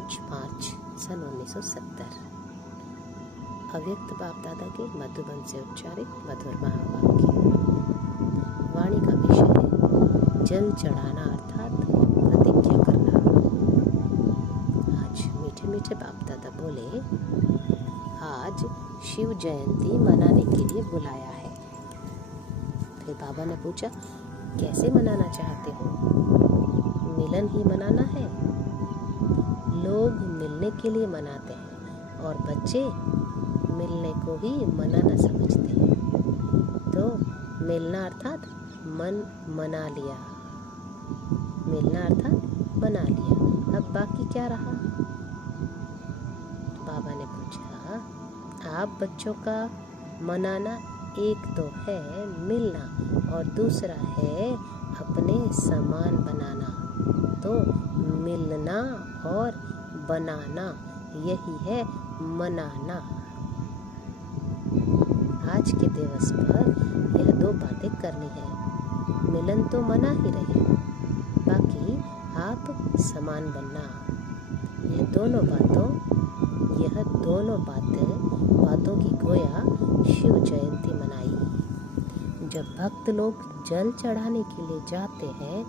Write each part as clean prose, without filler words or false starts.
5/5/1970। अव्यक्त बाप दादा के मधुबन से उच्चारित मधुर महावाक्य। वाणी का विषय है जल चढ़ाना अर्थात प्रतिज्ञा करना। आज मीठे मीठे बाप दादा बोले, आज शिव जयंती मनाने के लिए बुलाया है। फिर बाबा ने पूछा, कैसे मनाना चाहते हो? मिलन ही मनाना है? लोग मिलने के लिए मनाते हैं और बच्चे मिलने को ही मनाना समझते हैं। तो मिलना अर्थात मन मना लिया, मिलना अर्थात बना लिया। अब बाकी क्या रहा? बाबा ने पूछा, आप बच्चों का मनाना एक तो है मिलना और दूसरा है अपने समान बनाना। तो मिलना और बनाना यही है मनाना। आज के दिवस पर यह दो बातें करनी है। मिलन तो मना ही रहे, बाकी आप समान बनना। यह दोनों बातों की गोया शिव जयंती मनाई। जब भक्त लोग जल चढ़ाने के लिए जाते हैं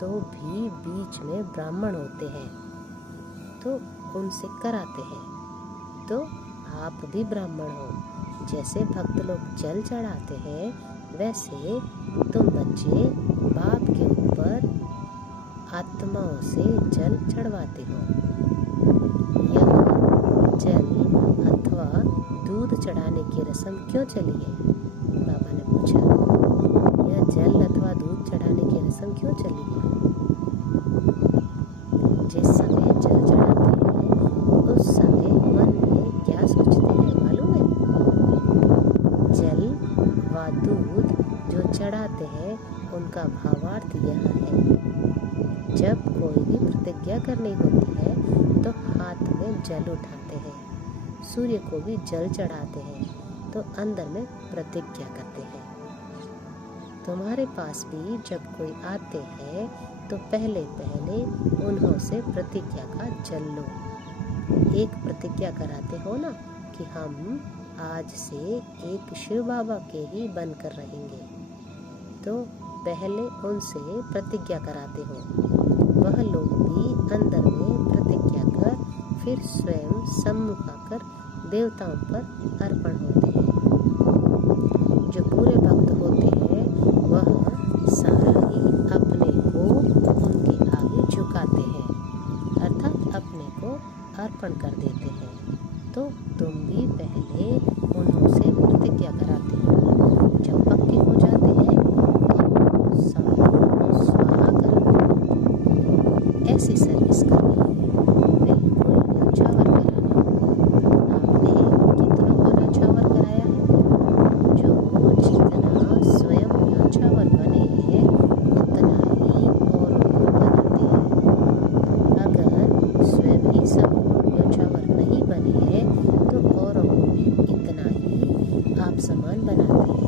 तो भी बीच में ब्राह्मण होते हैं, तो उनसे कराते हैं। तो आप भी ब्राह्मण हो। जैसे भक्त लोग जल चढ़ाते हैं, वैसे तुम बच्चे बाप के ऊपर आत्माओं से जल चढ़वाते हो। यह जल अथवा दूध चढ़ाने की रस्म क्यों चली है? बाबा ने पूछा, यह जल अथवा दूध चढ़ाने की रस्म क्यों चली है? जिस समय जल चढ़ाते हैं उस समय मन में क्या सोचते हैं मालूम है? जल व दूध जो चढ़ाते हैं उनका भावार्थ यह है, जब कोई भी प्रतिज्ञा करनी होती है तो हाथ में जल उठाते हैं। सूर्य को भी जल चढ़ाते हैं तो अंदर में प्रतिज्ञा करते हैं। तुम्हारे पास भी जब कोई आते हैं तो पहले उन्हों से प्रतिज्ञा का जल लो। एक प्रतिज्ञा कराते हो ना कि हम आज से एक शिव बाबा के ही बनकर रहेंगे, तो पहले उनसे प्रतिज्ञा कराते हो। वह लोग भी अंदर में प्रतिज्ञा कर फिर स्वयं सम्मुख आकर देवताओं पर अर्पण होते हैं। जो पूरे भक्त होते हैं वह सारा ही अपने को उनके आगे झुकाते हैं, अर्थात अपने को अर्पण कर देते हैं। तो तुम भी पहले उन्हों से प्रतिज्ञा कराते हो। जब पक्के हो जाते हैं तो संपूर्ण स्वाहा कराते हो। ऐसी सर्विस करनी है, बिल्कुल न्यौछावर कराना। आपने कितनों को न्यौछावर कराया है? जो जितना स्वयं न्यौछावर बने हैं उतना ही औरों को बनाते हैं। अगर स्वयं ही संपूर्ण न्यौछावर नहीं बने हैं तो औरों को भी इतना ही आप समान बनाते हैं।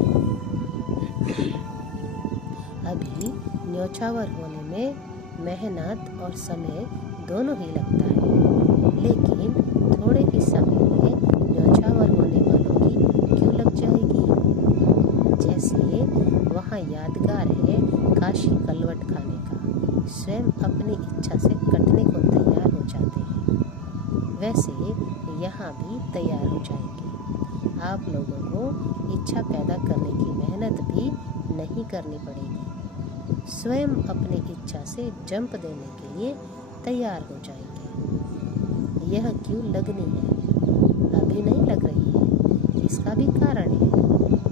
अभी न्यौछावर होने में मेहनत और समय दोनों ही लगता है, लेकिन थोड़े ही समय में न्यौछावर होने वालों की क्यों लग जाएगी? जैसे वहाँ यादगार है काशी कलवट खाने का, स्वयं अपनी इच्छा से कटने को तैयार हो जाते हैं, वैसे यहाँ भी तैयार हो जाएंगे। आप लोगों को इच्छा पैदा करने की मेहनत भी नहीं करनी पड़ेगी, स्वयं अपनी इच्छा से जंप देने के लिए तैयार हो जाएंगे। यह क्यों लगनी है? अभी नहीं लग रही है, इसका भी कारण है।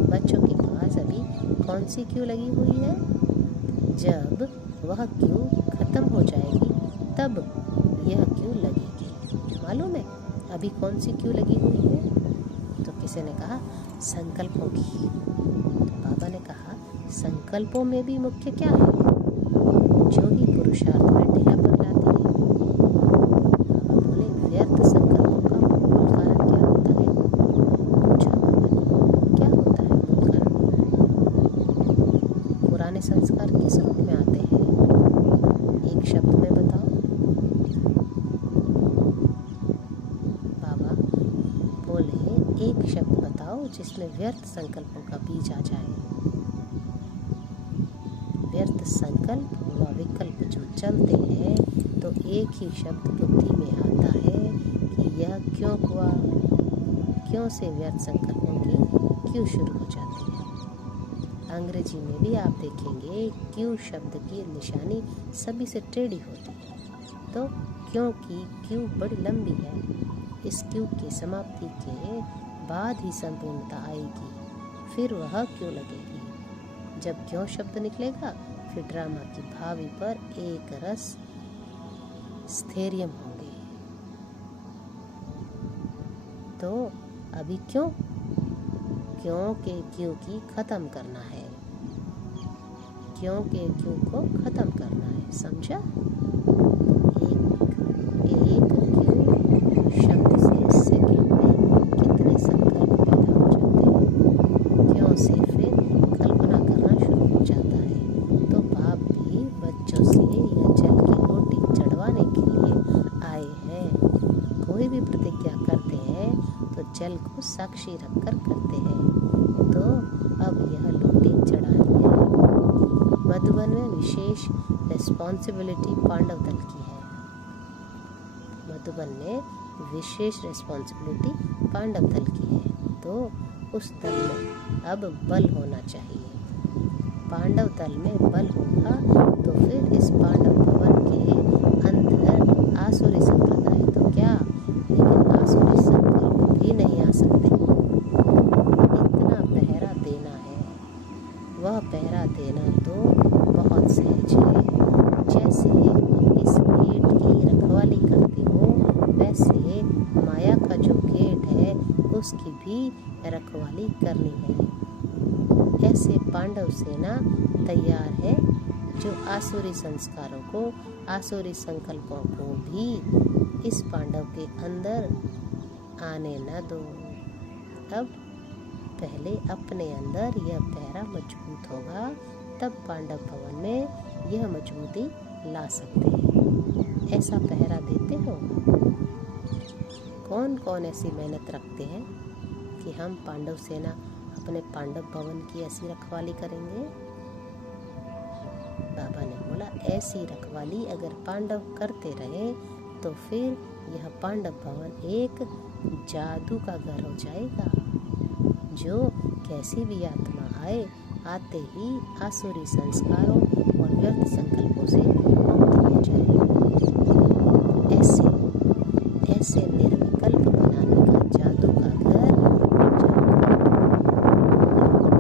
बच्चों के पास अभी कौन सी क्यों लगी हुई है? जब वह क्यों खत्म हो जाएगी तब यह क्यों लगेगी। मालूम है अभी कौन सी क्यों लगी हुई है? तो किसी ने कहा संकल्पों की। तो बाबा ने कहा संकल्पों में भी मुख्य क्या है? जो ही पुरुषार्थ में ढीलापन लाती है। बाबा बोले व्यर्थ संकल्पों का मूल कारण क्या होता है? पूछा बाबा ने, क्या होता है मूल कारण? पुराने संस्कार किस रूप में आते हैं? एक शब्द में बताओ। एक शब्द बताओ जिसमें व्यर्थ संकल्पों का बीज आ जाए। व्यर्थ संकल्प व विकल्प जो चलते हैं तो एक ही शब्द बुद्धि में आता है कि यह क्यों हुआ, क्यों से व्यर्थ संकल्पों की क्यों शुरू हो जाती है। अंग्रेजी में भी आप देखेंगे क्यों शब्द की निशानी सभी से टेढ़ी होती है। तो क्यों की क्यों बड़ी लंबी है। इस क्यों की समाप्ति के बाद ही संपूर्णता आएगी, फिर वह क्यों लगेगी। जब क्यों शब्द निकलेगा फिर ड्रामा की भावी पर एक रस स्थैर्य होंगे। तो अभी क्यों के क्यों की खत्म करना है, क्यों के क्यों को खत्म करना है, समझा। एक क्यों शब्द से सेकंड में कितने संकल्प पैदा हो जाते हैं। क्यों से फिर कल्पना करना शुरू हो जाता है। तो बाप भी बच्चों से यह जल की रोटी चढ़वाने के लिए आए हैं। कोई भी प्रतिज्ञा करते हैं तो जल को साक्षी रखकर करते हैं। तो अब यह रोटी चढ़ानी है। मधुबन में विशेष रिस्पॉन्सिबिलिटी पांडव दल की है। मधुबन में विशेष रिस्पॉन्सिबिलिटी पांडव दल की है। तो उस दल में अब बल होना चाहिए। पांडव दल में बल होगा तो फिर इस पांडव भवन के अंदर आसुरी संप्रदाय तो क्या, लेकिन आसुरी संकल्प भी नहीं आ सकते। इतना पहरा देना है, वह पहरा देना तो बहुत सहज है। जैसे इस गेट की रखवाली करते हो वैसे माया का जो गेट है उसकी भी रखवाली करनी है। ऐसे पांडव सेना तैयार है जो आसुरी संस्कारों को, आसुरी संकल्पों को भी इस पांडव के अंदर आने न दो। अब पहले अपने अंदर यह पहरा मजबूत होगा, तब पांडव भवन में यह मजबूती ला सकते हैं। ऐसा पहरा देते हो। कौन कौन ऐसी मेहनत रखते हैं कि हम पांडव सेना अपने पांडव भवन की ऐसी रखवाली करेंगे। बाबा ने बोला ऐसी रखवाली अगर पांडव करते रहे तो फिर यह पांडव भवन एक जादू का घर हो जाएगा, जो कैसी भी आत्मा आए आते ही आसुरी संस्कारों और व्यर्थ संकल्पों से मुक्त हो जाए। ऐसे निर्विकल्प बनाने का जादू का घर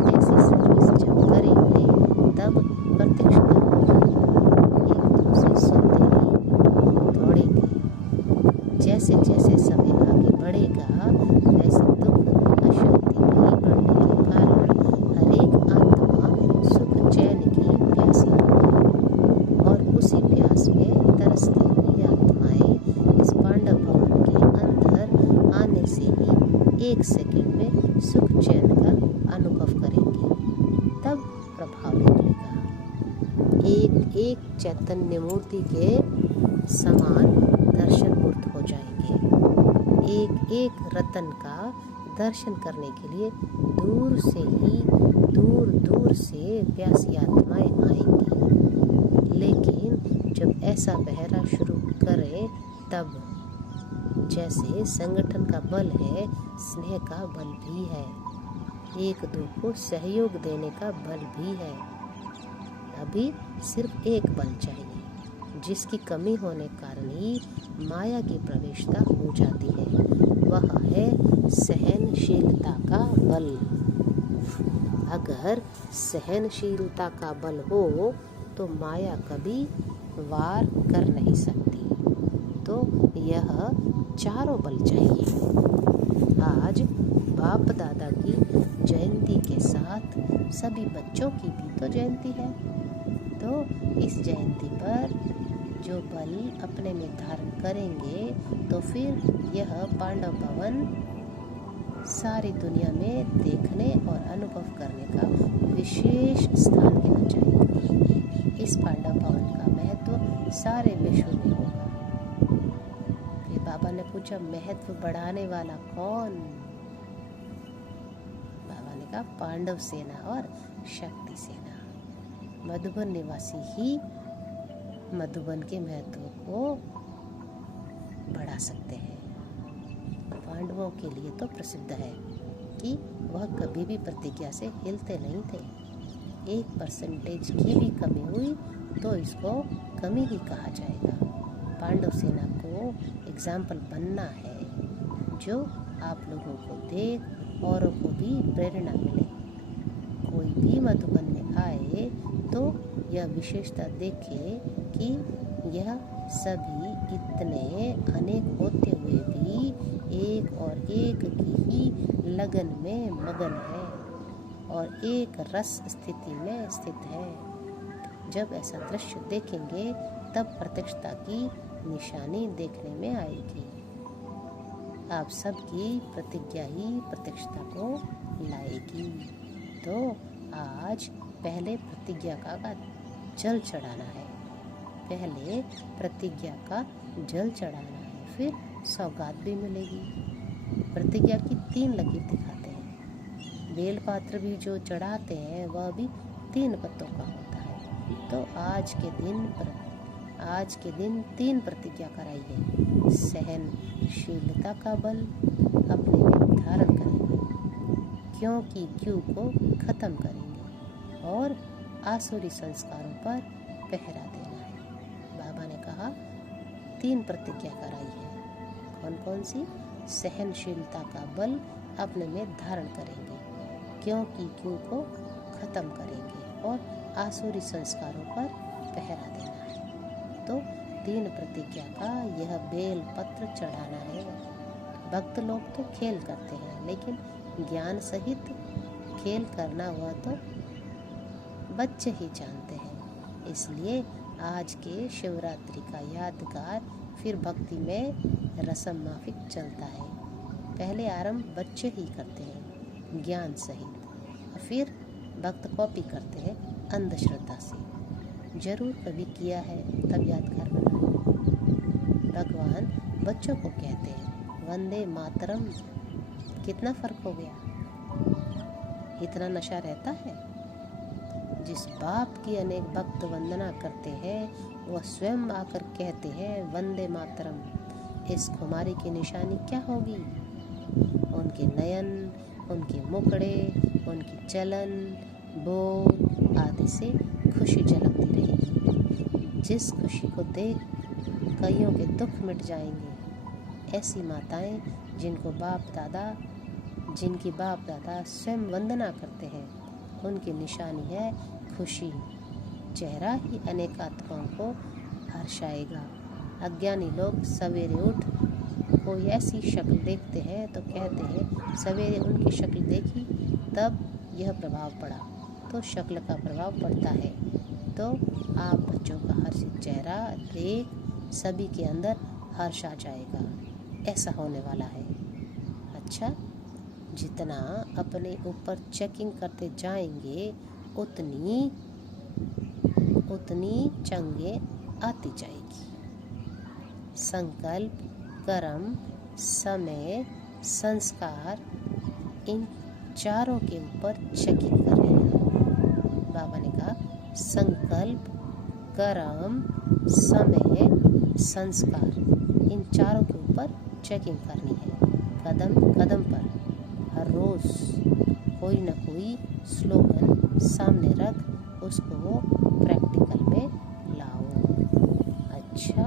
ऐसी सर्विस जब करेंगे तब प्रत्यक्षता होगी। एक दूसरे सुनते ही दौड़ेंगे। जैसे जैसे समय आगे बढ़ेगा वैसे दुख अशांति नहीं बढ़ने के कारण हरेक आत्मा सुख चैन की प्यासी होगी और उसी प्यास में तरसती हुई आत्माएं इस पांडव भवन के अंदर आने से ही एक सेकंड में सुख चैन का अनुभव करेंगे। तब प्रभाव निकलेगा। एक एक चैतन्य मूर्ति के समान दर्शन मूर्त हो जाएंगे। एक एक रतन का दर्शन करने के लिए दूर से प्यासी आत्माएं आएंगी। लेकिन जब ऐसा पहरा शुरू करें तब जैसे संगठन का बल है, स्नेह का बल भी है, एक दो को सहयोग देने का बल भी है। अभी सिर्फ एक बल चाहिए जिसकी कमी होने कारण ही माया की प्रवेशता हो जाती है। वह है सहनशीलता का बल। अगर सहनशीलता का बल हो तो माया कभी वार कर नहीं सकती। तो यह चारों बल चाहिए। आज बाप दादा की जयंती के साथ सभी बच्चों की भी तो जयंती है। तो इस जयंती पर जो बल अपने में धारण करेंगे तो फिर यह पांडव भवन सारी दुनिया में देखने और अनुभव करने का विशेष स्थान लेना चाहिए। इस पांडव भवन का महत्व सारे विश्व में होगा। फिर बाबा ने पूछा महत्व बढ़ाने वाला कौन? का पांडव सेना और शक्ति सेना। मधुबन निवासी ही मधुबन के महत्व को बढ़ा सकते हैं। पांडवों के लिए तो प्रसिद्ध है कि वह कभी भी प्रतिज्ञा से हिलते नहीं थे। 1% की भी कमी हुई तो इसको कमी ही कहा जाएगा। पांडव सेना को एग्जाम्पल बनना है, जो आप लोगों को देख औरों को भी प्रेरणा मिले। कोई भी मधुबन में आए तो यह विशेषता देखे कि यह सभी इतने अनेक होते हुए भी एक और एक की ही लगन में मगन है और एक रस स्थिति में स्थित है। जब ऐसा दृश्य देखेंगे तब प्रत्यक्षता की निशानी देखने में आएगी। आप सबकी प्रतिज्ञा ही प्रत्यक्षता को लाएगी। तो आज पहले प्रतिज्ञा का जल चढ़ाना है, पहले प्रतिज्ञा का जल चढ़ाना है, फिर सौगात भी मिलेगी। प्रतिज्ञा की 3 लकीर दिखाते हैं। बेलपात्र भी जो चढ़ाते हैं वह भी 3 पत्तों का होता है। तो आज के दिन 3 प्रतिज्ञा कराइए। सहनशीलता का बल अपने में धारण करेंगे, क्योंकि क्यों को खत्म करेंगे और आसुरी संस्कारों पर पहरा देना है। बाबा ने कहा 3 प्रतिज्ञा कराई है। कौन कौन सी? सहनशीलता का बल अपने में धारण करेंगे, क्योंकि क्यों को खत्म करेंगे और आसुरी संस्कारों पर पहरा देना है। तो 3 प्रतिज्ञा का यह बेल पत्र चढ़ाना है। भक्त लोग तो खेल करते हैं, लेकिन ज्ञान सहित खेल करना वह तो बच्चे ही जानते हैं। इसलिए आज के शिवरात्रि का यादगार फिर भक्ति में रसम माफिक चलता है। पहले आरंभ बच्चे ही करते हैं ज्ञान सहित, फिर भक्त कॉपी करते हैं अंधश्रद्धा से। जरूर कभी किया है तब यादगार बनाए। भगवान बच्चों को कहते हैं वंदे मातरम। कितना फर्क हो गया? इतना नशा रहता है। जिस बाप की अनेक भक्त वंदना करते हैं वह स्वयं आकर कहते हैं वंदे मातरम। इस खुमारी की निशानी क्या होगी? उनके नयन, उनके मुखड़े, उनकी चलन, बोल आदि से खुशी झलकती रहेगी। जिस खुशी को देख कईयों के दुख मिट जाएंगे। ऐसी माताएं जिनकी बाप दादा स्वयं वंदना करते हैं, उनकी निशानी है खुशी। चेहरा ही अनेक आत्माओं को हर्षाएगा। अज्ञानी लोग सवेरे उठ कोई ऐसी शक्ल देखते हैं तो कहते हैं सवेरे उनकी शक्ल देखी तब यह प्रभाव पड़ा। तो शक्ल का प्रभाव पड़ता है। तो आप बच्चों का हर्षित चेहरा देख सभी के अंदर हर्ष आ जाएगा। ऐसा होने वाला है। अच्छा, जितना अपने ऊपर चेकिंग करते जाएंगे उतनी चंगे आती जाएगी। संकल्प, कर्म, समय, संस्कार, इन चारों के ऊपर चेकिंग कर रहे हैं। बाबा ने कहा संकल्प, कर्म, समय, संस्कार, इन चारों के ऊपर चेकिंग करनी है। कदम कदम पर हर रोज कोई न कोई स्लोगन सामने रख उसको प्रैक्टिकल में लाओ। अच्छा।